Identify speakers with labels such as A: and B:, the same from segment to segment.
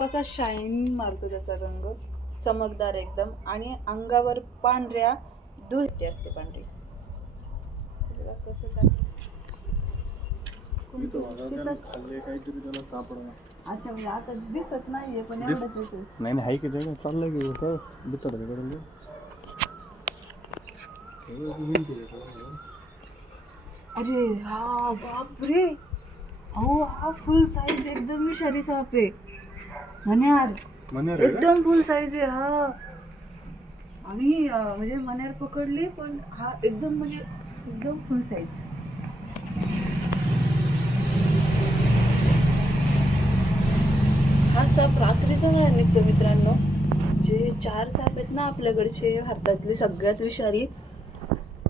A: कसा शाईन मारतो त्याचा रंग. चमकदार एकदम. आणि अंगावर पांढऱ्या दुहेटी असते पांढरी. कसं अच्छा म्हणजे आता दिसत नाहीये पण एवढंच दिसेल
B: नाही नाही हाय की जगा चाललंय की होतं? बितर तिकडे
A: अरे हा बापरे. अहो हा फुल साईज एकदम विषारी साप आहे. मन्यार.
B: मनेर
A: एकदम फुल साईज आहे हा. आणि अं, म्हणजे मन्यार पकडली पण हा एकदम म्हणजे एकदम फुल साईज हा साप रात्रीचा बाहेर निघतो मित्रांनो. जे चार साप आहेत ना आपल्याकडचे भारतातले सगळ्यात विषारी.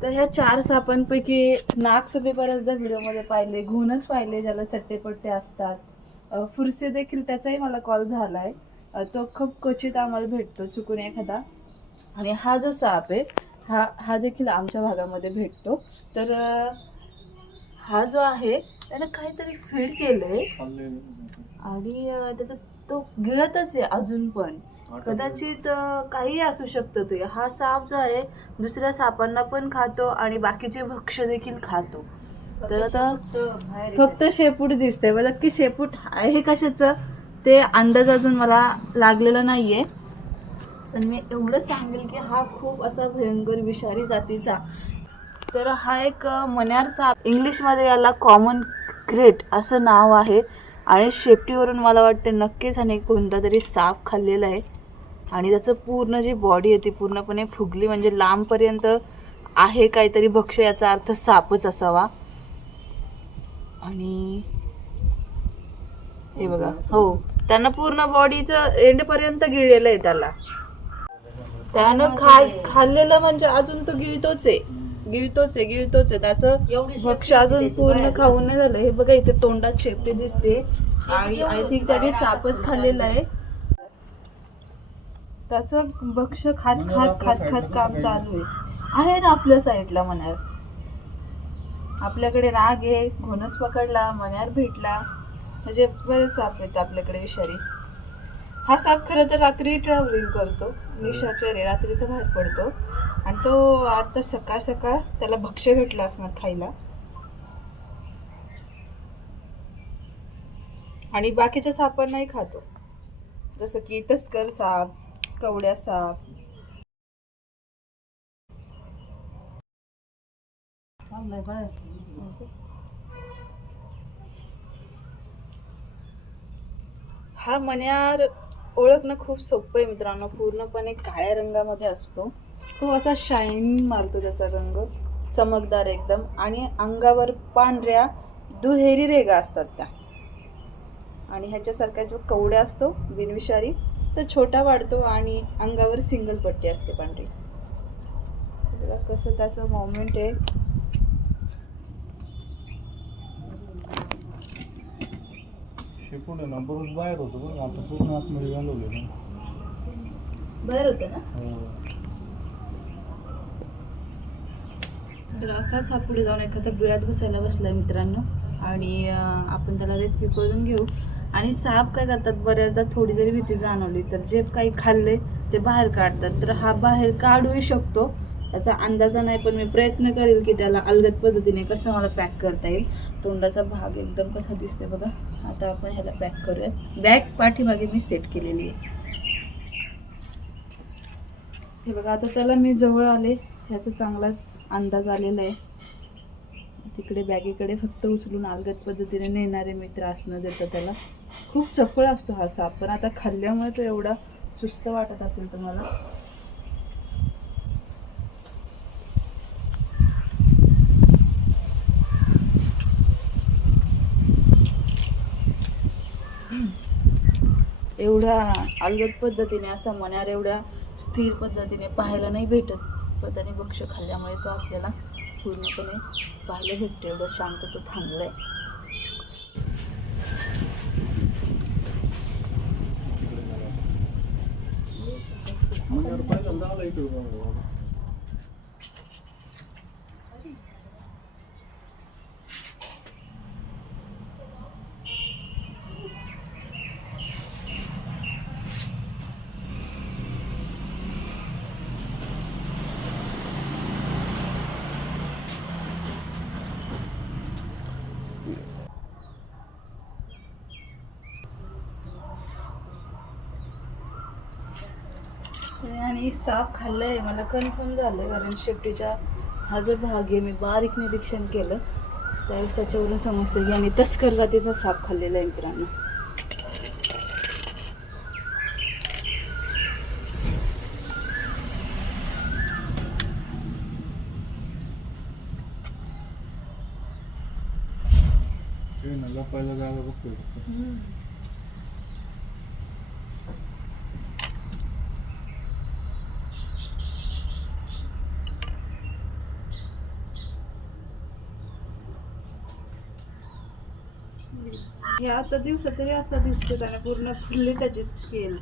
A: तर ह्या चार सापांपैकी नाग तुम्ही बऱ्याचदा व्हिडिओमध्ये पाहिले घुणच पाहिले ज्याला चट्टेपट्टे असतात. फुरसे देखील त्याचाही मला कॉल झाला आहे तो खूप क्वचित आम्हाला भेटतो चुकून एखादा. आणि हा जो साप आहे हा हा देखील आमच्या भागामध्ये भेटतो. तर हा जो आहे त्यानं काहीतरी फीड केलं आहे आणि त्याचा तो गिळतच आहे अजून पण. कदाचित अ, काहीही असू शकतं ते. हा साप जो आहे दुसऱ्या सापांना पण खातो आणि बाकीचे भक्ष्य देखील खातो. तर आता फक्त शेपूट दिसतंय. बघा की शेपूट आहे कशाचं? ते अंदाज अजून मला लागलेला नाहीये. पण मी एवढं सांगेल की हा खूप असा भयंकर विषारी जातीचा. तर हा एक अ, मण्यार साप इंग्लिशमध्ये याला कॉमन क्रेट असं नाव आहे. आणि शेपटीवरून मला वाटते नक्कीच आणि कोणता तरी साप खाल्लेला आहे. आणि त्याचं पूर्ण जी बॉडी आहे ती पूर्णपणे फुगली. म्हणजे लांबपर्यंत आहे काहीतरी भक्ष्य याचा अर्थ सापच असावा. आणि हे बघा हो. त्यानं पूर्ण बॉडीचं एंडपर्यंत गिळलेलं आहे त्याला. त्यानं खा खाल्लेलं म्हणजे अजून तो गिळतोच आहे. गिळतोच आहे गिळतोच आहे. त्याचं भक्ष अजून पूर्ण खाऊन नाही झालं. हे बघा इथे तोंडात शेपटी दिसते. आणि आय थिंक त्याने सापच खाल्लेला आहे. त्याचं भक्ष खात खात खात खात काम चालू आहे. आहे ना आपल्या साईडला मनार आपल्याकडे नाग आहे घोणस पकडला मण्यार भेटला. म्हणजे बरेच साप आहेत आपल्याकडे विषारी. हा साप खरं तर रात्री ट्रॅव्हलिंग करतो. निशाचर रात्रीचा बाहेर पडतो. आणि तो आता सकाळ सकाळ त्याला भक्ष्य भेटलं असणार खायला. आणि बाकीच्या सापांनाही खातो. जसं की तस्कर साप कवड्या साप हा मण्यार ओळखणं खूप सोपं आहे मित्रांनो. पूर्णपणे काळ्या रंगामध्ये असतो. खूप असा शाईन मारतो त्याचा रंग. चमकदार एकदम. आणि अंगावर पांढऱ्या दुहेरी रेगा असतात त्या. आणि ह्याच्यासारखा जो कवड्या असतो बिनविषारी तो छोटा वाढतो आणि अंगावर सिंगल पट्टी असते पांढरी. बघा कसं त्याचं मोमेंट आहे.
B: शिकून आहे ना बरोबर बाहेर होतो बरं आता पूर्ण आतमध्ये घालवले ना.
A: बाहेर होतं ना
B: हो.
A: तर असाच हा पुढे जाऊन एखादा बिळात बसायला बसलाय मित्रांनो. आणि आपण त्याला रेस्क्यू करून घेऊ. आणि साप काय करतात बऱ्याचदा थोडी जरी भीती जाणवली तर जे काही खाल्ले ते बाहेर काढतात. तर हा बाहेर काढूही शकतो. त्याचा अंदाजा नाही पण मी प्रयत्न करेल की त्याला अलगद पद्धतीने कसं मला पॅक करता येईल. तोंडाचा भाग एकदम कसा दिसतोय बघा. आता आपण ह्याला पॅक करूया बॅग पाठीमागे मी सेट केलेली आहे. हे बघा आता त्याला मी जवळ आले. ह्याचा चांगलाच अंदाज आलेला आहे. तिकडे बॅगेकडे फक्त उचलून अलगद पद्धतीने नेणारे मित्र असणं देतं त्याला. खूप चपळ असतो हा साप पण आता खाल्ल्यामुळे तो एवढा सुस्त वाटत असेल तुम्हाला. एवढ्या अलगद पद्धतीने असा मनार एवढ्या स्थिर पद्धतीने पाहायला नाही भेटत. पण त्याने भक्ष खाल्ल्यामुळे तो आपल्याला पूर्णपणे पाहायला भेटतो. एवढं शांत तो थांबलाय.
B: मग पहिल्यांदा
A: आणि साप खाल्लंय मला कन्फर्म झालं कारण शेपटीच्या हा जो भाग आहे मी बारीक निरीक्षण केलं. त्यावेळेस त्याच्यावरून समजतं की आणि तस्कर जातीचा साप खाल्लेला आहे मित्रांनो.
B: लपायला जागा बघतोय
A: हे आता दिवसा तरी असं दिसतो त्याने पूर्ण फुलली त्याची स्केल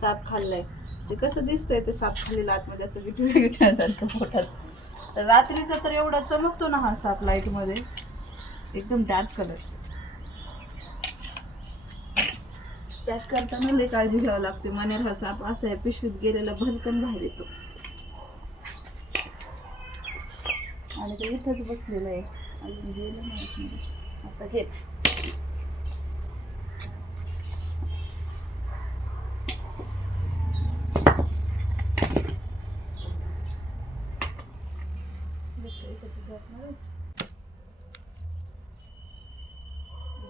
A: साप खाल्लाय. ते कसं दिसतंय ते साप खाल्लेलं आतमध्ये असं विठुळे विठण्यासारखं पोटात. तर रात्रीचा तर एवढा चमकतो ना हा साप लाइटमध्ये. एकदम डार्क कलर पॅक करताना लई काळजी घ्यावी लागते. मनेर हा साप असा आहे पिशवीत गेलेला भलकन बाहेर येतो. आणि ते इथंच बसलेलं आहे. अजून गेलं नाही. आता घेत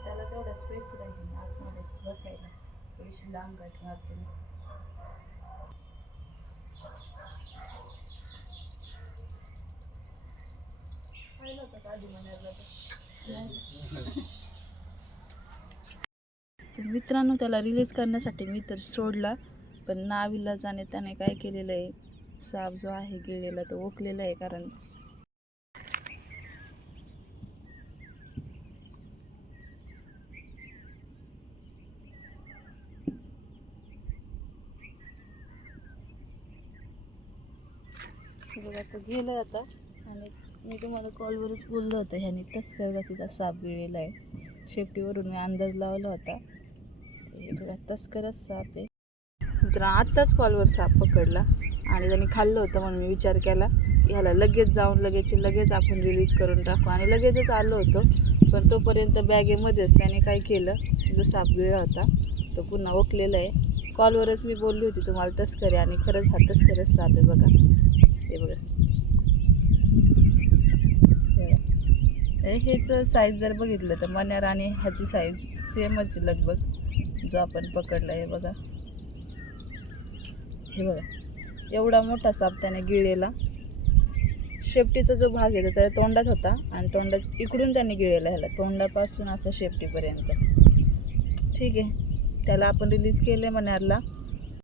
A: त्याला तेवढा राहील आतमध्ये बसायला थोडीशी लांब गाठ मारते मी. पाहिलं होतं का आधी तर मित्रांनो त्याला रिलीज करण्यासाठी मी तर सोडला पण नाविलाजाने त्याने काय केलेलं आहे साप जो आहे गिळलेला तो ओकलेला आहे कारण बघा तो गेलं आता. आणि मी तुम्हाला कॉलवरच बोललो होतं ह्याने तस्कर जातीचा साप गिळलेला आहे. शेपटीवरून मी अंदाज लावला होता. बघा तस्करच साप आहे. मित्र आत्ताच कॉलवर साप पकडला. आणि त्याने खाल्लं होतं म्हणून मी विचार केला. ह्याला लगेच जाऊन लगेच लगेच आपण रिलीज करून टाकू. आणि लगेचच आलो होतो. पण तोपर्यंत बॅगेमध्येच त्याने काय केलं? जो साप गिळला होता तो पुन्हा ओकलेला आहे. कॉलवरच मी बोलली होती तुम्हाला तस्करी आणि खरंच हा तस्करच साप आहे बघा. हे बघा. हेच साईज जर बघितलं तर मण्यार आणि ह्याची साईज सेमच आहे लगभग जो आपण पकडला हे बघा. हे बघा. एवढा मोठा साप त्याने गिळलेला. शेपटीचा जो भाग आहे तो त्याच्या तोंडात होता आणि तोंडात इकडून त्याने गिळेला ह्याला. तोंडापासून असं शेपटीपर्यंत. ठीक आहे. त्याला आपण रिलीज केले मन्यारला.